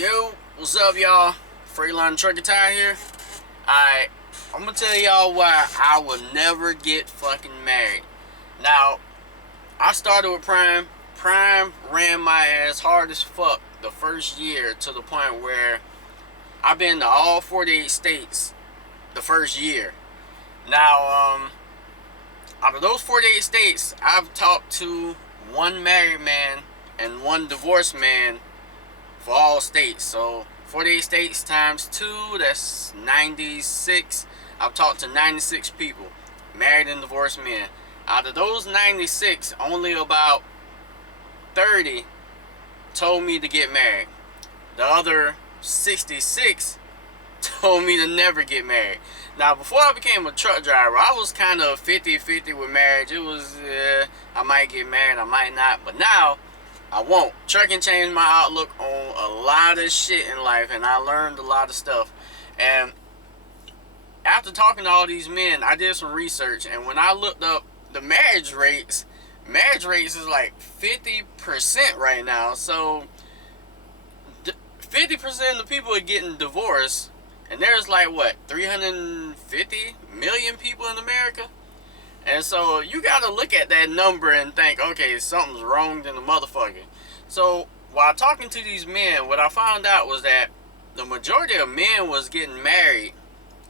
Yo, what's up, y'all? Freightliner Trucker Tire here. Alright, I'm gonna tell y'all why I will never get fucking married. Now, I started with Prime. Prime ran my ass hard as fuck the first year to the point where I've been to all 48 states the first year. Now, out of those 48 states, I've talked to one married man and one divorced man for all states. So 48 states times 2, that's 96. I've talked to 96 people, married and divorced men. Out of those 96, only about 30 told me to get married. The other 66 told me to never get married. Now, before I became a truck driver, I was kind of 50-50 with marriage. It was, I might get married, I might not. But now, I won't. Trucking changed my outlook on a lot of shit in life, and I learned a lot of stuff. And after talking to all these men, I did some research, and when I looked up the marriage rates is like 50% right now. So 50% of the people are getting divorced, and there's like what, 350 million people in America. And so you gotta look at that number and think, okay, something's wrong in the motherfucker. So while talking to these men, what I found out was that the majority of men was getting married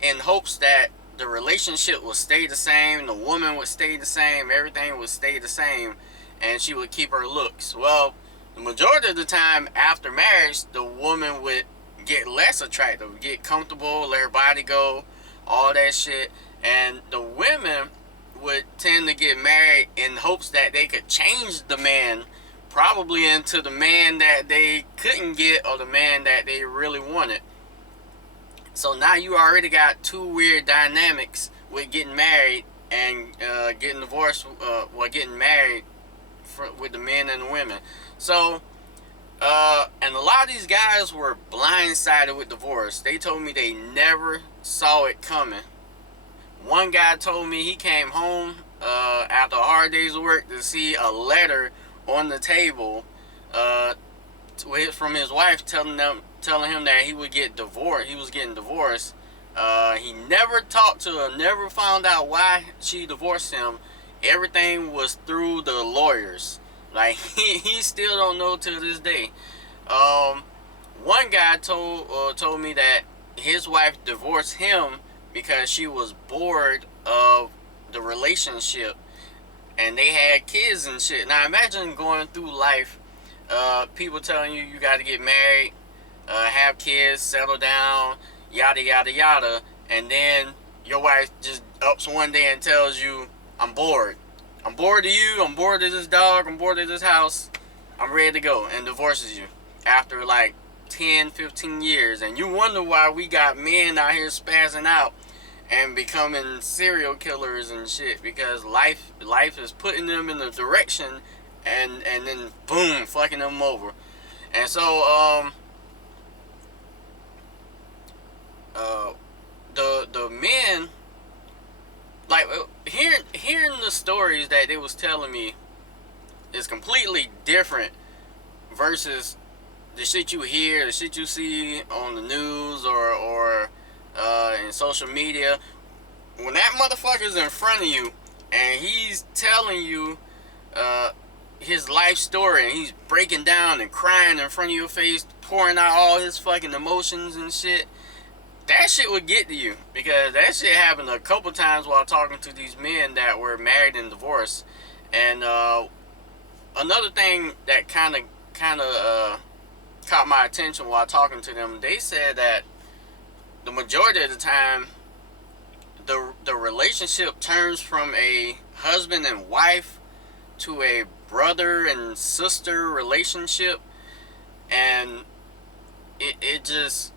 in hopes that the relationship would stay the same, the woman would stay the same, everything would stay the same, and she would keep her looks. Well, the majority of the time after marriage, the woman would get less attractive, get comfortable, let her body go, all that shit. And the women would tend to get married in hopes that they could change the man, probably into the man that they couldn't get or the man that they really wanted. So now you already got two weird dynamics with getting married and getting divorced, getting married with the men and the women. So, and a lot of these guys were blindsided with divorce. They told me they never saw it coming. One guy told me he came home after a hard day's work to see a letter on the table from his wife telling him that he would get divorced. He was getting divorced. He never talked to her, never found out why she divorced him. Everything was through the lawyers. Like he still don't know to this day. One guy told me that his wife divorced him because she was bored of the relationship and they had kids and shit. Now imagine going through life, people telling you got to get married, have kids, settle down, yada yada yada, and then your wife just ups one day and tells you, I'm bored of you, I'm bored of this dog, I'm bored of this house, I'm ready to go, and divorces you after like 10-15 years. And you wonder why we got men out here spazzing out and becoming serial killers and shit, because life is putting them in the direction and then boom, fucking them over. And so the men, like, hearing the stories that they was telling me is completely different versus the shit you hear, the shit you see on the news or in social media. When that motherfucker's in front of you and he's telling you his life story and he's breaking down and crying in front of your face, pouring out all his fucking emotions and shit, that shit would get to you, because that shit happened a couple times while talking to these men that were married and divorced. And another thing that kind of caught my attention while talking to them, they said that the majority of the time the relationship turns from a husband and wife to a brother and sister relationship, and it just,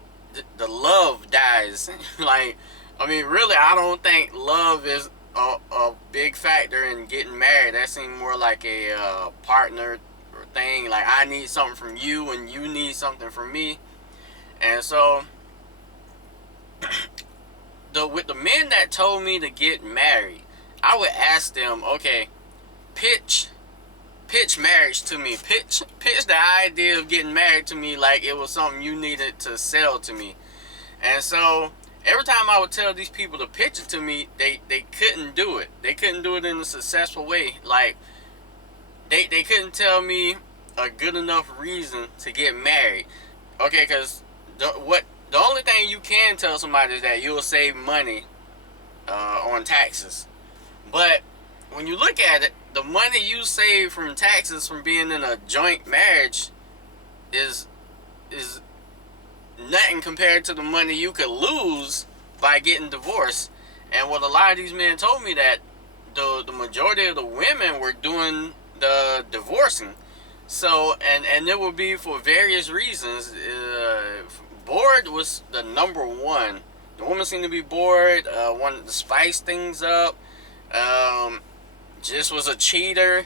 the love dies. Like, I mean, really, I don't think love is a big factor in getting married. That seems more like a partner thing. Like, I need something from you and you need something from me. And so with the men that told me to get married, I would ask them, okay, pitch pitch marriage to me. Pitch the idea of getting married to me like it was something you needed to sell to me. And so every time I would tell these people to pitch it to me, they couldn't do it. They couldn't do it in a successful way. Like, they couldn't tell me a good enough reason to get married. Okay, because the only thing you can tell somebody is that you'll save money on taxes. But when you look at it, the money you save from taxes from being in a joint marriage is nothing compared to the money you could lose by getting divorced. And what a lot of these men told me, that the majority of the women were doing the divorcing. So, and it would be for various reasons. Bored was the number one. The woman seemed to be bored, wanted to spice things up, just was a cheater,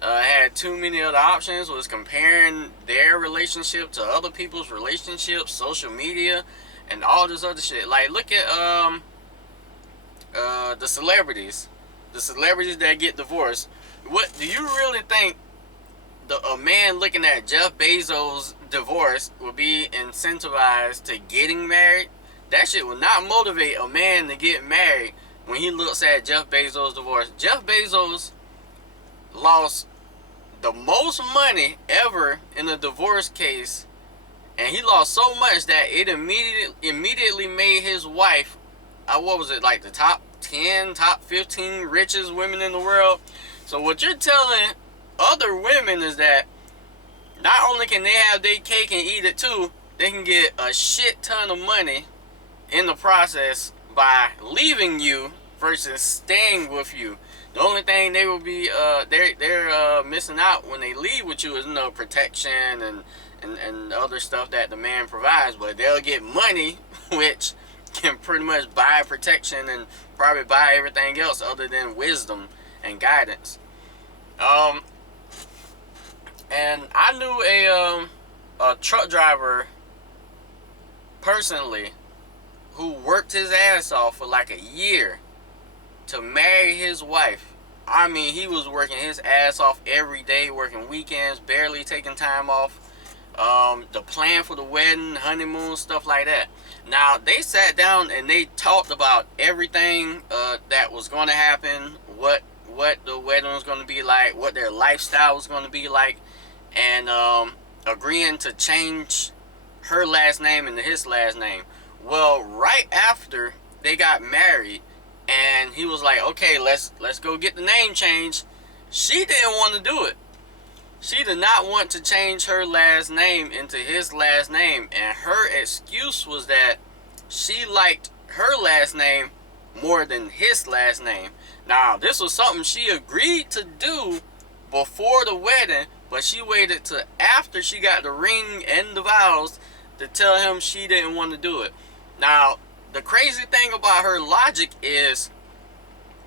had too many other options, was comparing their relationship to other people's relationships, social media, and all this other shit. Like, look at the celebrities that get divorced. What do you really think a man looking at Jeff Bezos' divorce will be incentivized to getting married? That shit will not motivate a man to get married when he looks at Jeff Bezos' divorce. Jeff Bezos lost the most money ever in a divorce case, and he lost so much that it immediately made his wife, what was it, like the top 10, top 15 richest women in the world. So what you're telling other women is that not only can they have their cake and eat it too, they can get a shit ton of money in the process by leaving you versus staying with you. The only thing they will be they're missing out when they leave with you is protection and other stuff that the man provides, but they'll get money which can pretty much buy protection and probably buy everything else other than wisdom and guidance. And I knew a truck driver personally who worked his ass off for like a year to marry his wife. I mean, he was working his ass off every day, working weekends, barely taking time off. The plan for the wedding, honeymoon, stuff like that. Now, they sat down and they talked about everything that was going to happen, what the wedding was going to be like, what their lifestyle was going to be like, and agreeing to change her last name into his last name. Well, right after they got married, and he was like, okay, let's go get the name changed, she didn't want to do it. She did not want to change her last name into his last name, and her excuse was that she liked her last name more than his last name. Now, this was something she agreed to do before the wedding, but she waited till after she got the ring and the vows to tell him she didn't want to do it. Now, the crazy thing about her logic is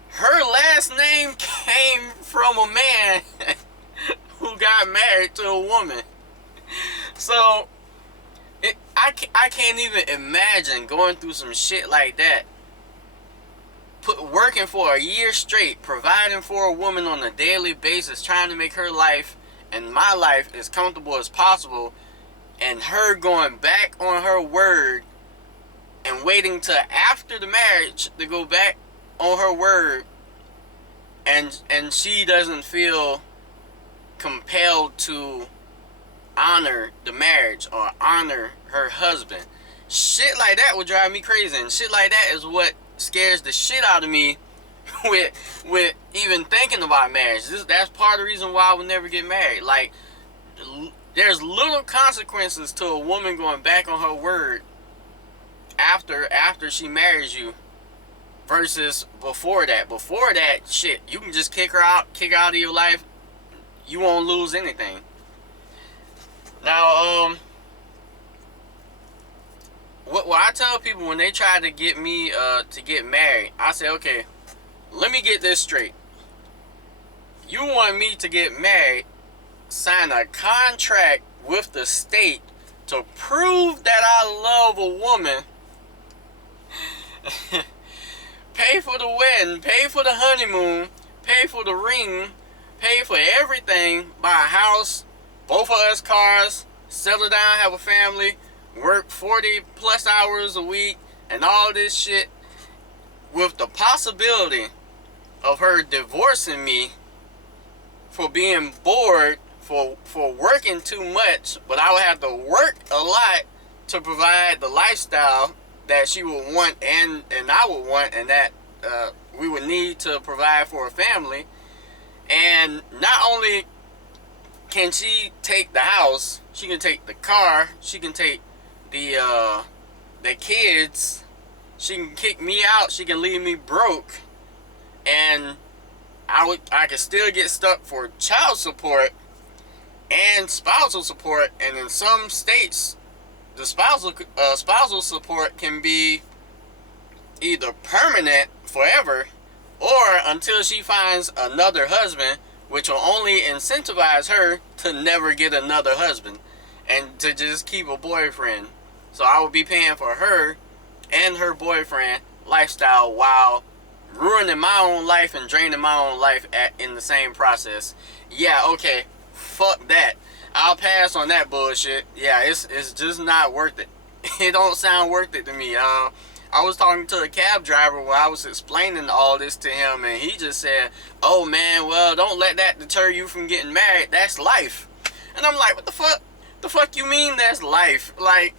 her last name came from a man who got married to a woman. So, I can't even imagine going through some shit like that. Working for a year straight, providing for a woman on a daily basis, trying to make her life and my life as comfortable as possible, and her going back on her word and waiting till after the marriage to go back on her word, and she doesn't feel compelled to honor the marriage or honor her husband. Shit like that would drive me crazy, and shit like that is what scares the shit out of me with even thinking about marriage. That's part of the reason why I would never get married. Like, there's little consequences to a woman going back on her word after she marries you versus before that. Before that, shit, you can just kick her out of your life. You won't lose anything. Now, what I tell people when they try to get me to get married, I say, okay, let me get this straight. You want me to get married, sign a contract with the state to prove that I love a woman, pay for the wedding, pay for the honeymoon, pay for the ring, pay for everything, buy a house, both of us cars, settle down, have a family, work 40 plus hours a week, and all this shit, with the possibility of her divorcing me for being bored, for working too much, but I would have to work a lot to provide the lifestyle that she would want and I would want, and that we would need to provide for a family. And not only can she take the house, she can take the car, she can take the kids, she can kick me out, she can leave me broke, and I could still get stuck for child support and spousal support. And in some states, the spousal support can be either permanent forever, or until she finds another husband, which will only incentivize her to never get another husband and to just keep a boyfriend. So I will be paying for her and her boyfriend lifestyle while ruining my own life and draining my own life in the same process. Yeah, okay, fuck that. I'll pass on that bullshit. Yeah, it's just not worth it. It don't sound worth it to me. I was talking to a cab driver when I was explaining all this to him, and he just said, "Oh man, well, don't let that deter you from getting married. That's life." And I'm like, what the fuck? The fuck you mean that's life? Like,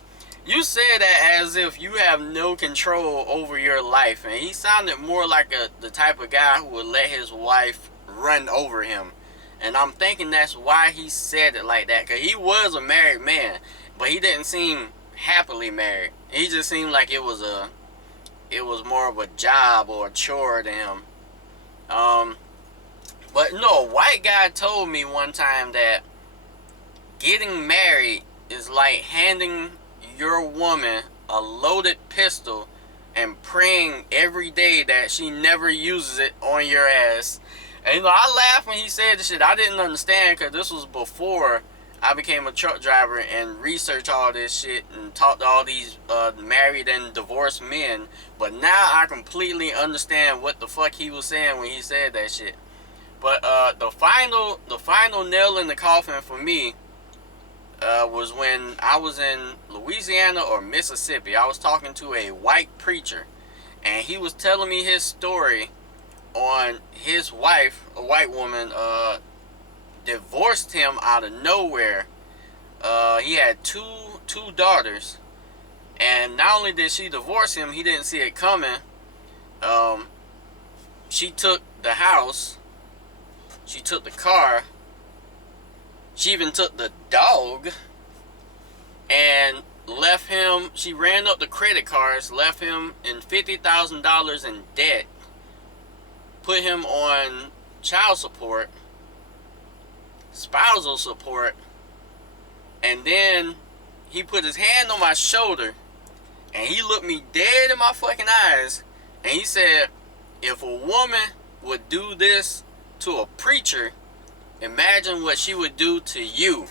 you said that as if you have no control over your life. And he sounded more like the type of guy who would let his wife run over him. And I'm thinking that's why he said it like that. Because he was a married man, but he didn't seem happily married. He just seemed like it was more of a job or a chore to him. But no, a white guy told me one time that getting married is like handing your woman a loaded pistol and praying every day that she never uses it on your ass. And you know, I laughed when he said this shit. I didn't understand, because this was before I became a truck driver and researched all this shit and talked to all these married and divorced men. But now I completely understand what the fuck he was saying when he said that shit. But the final nail in the coffin for me was when I was in Louisiana or Mississippi. I was talking to a white preacher, and he was telling me his story on his wife, a white woman, divorced him out of nowhere. He had two daughters, and not only did she divorce him, he didn't see it coming. She took the house, she took the car, she even took the dog, and left him. She ran up the credit cards, left him in $50,000 in debt, put him on child support, spousal support, and then he put his hand on my shoulder and he looked me dead in my fucking eyes, and he said, if a woman would do this to a preacher, imagine what she would do to you.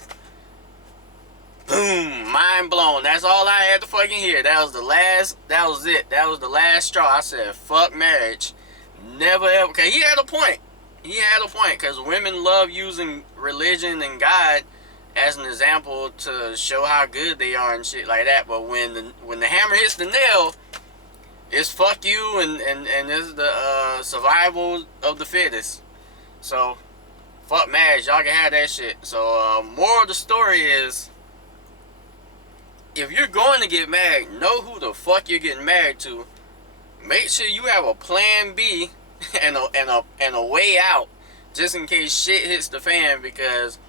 Boom, mind blown. That's all I had to fucking hear. That was it. That was the last straw. I said, fuck marriage. Never ever. Okay, he had a point. Because women love using religion and God as an example to show how good they are and shit like that. But when the hammer hits the nail, it's fuck you, and it's the survival of the fittest. So, fuck marriage. Y'all can have that shit. So, moral of the story is, if you're going to get married, know who the fuck you're getting married to. Make sure you have a plan B and a way out, just in case shit hits the fan. Because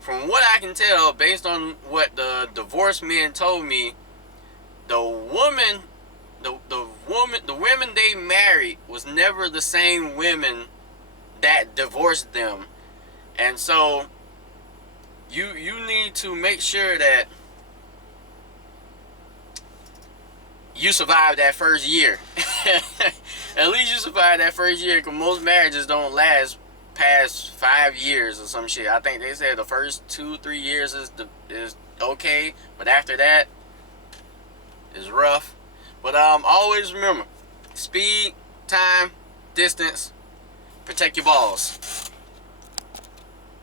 from what I can tell, based on what the divorced men told me, the women they married was never the same women that divorced them. And so you need to make sure that you survive that first year. At least you survive that first year, because most marriages don't last past 5 years or some shit. I think they said the first 2-3 years is okay, but after that is rough. But always remember, speed, time, distance, protect your balls.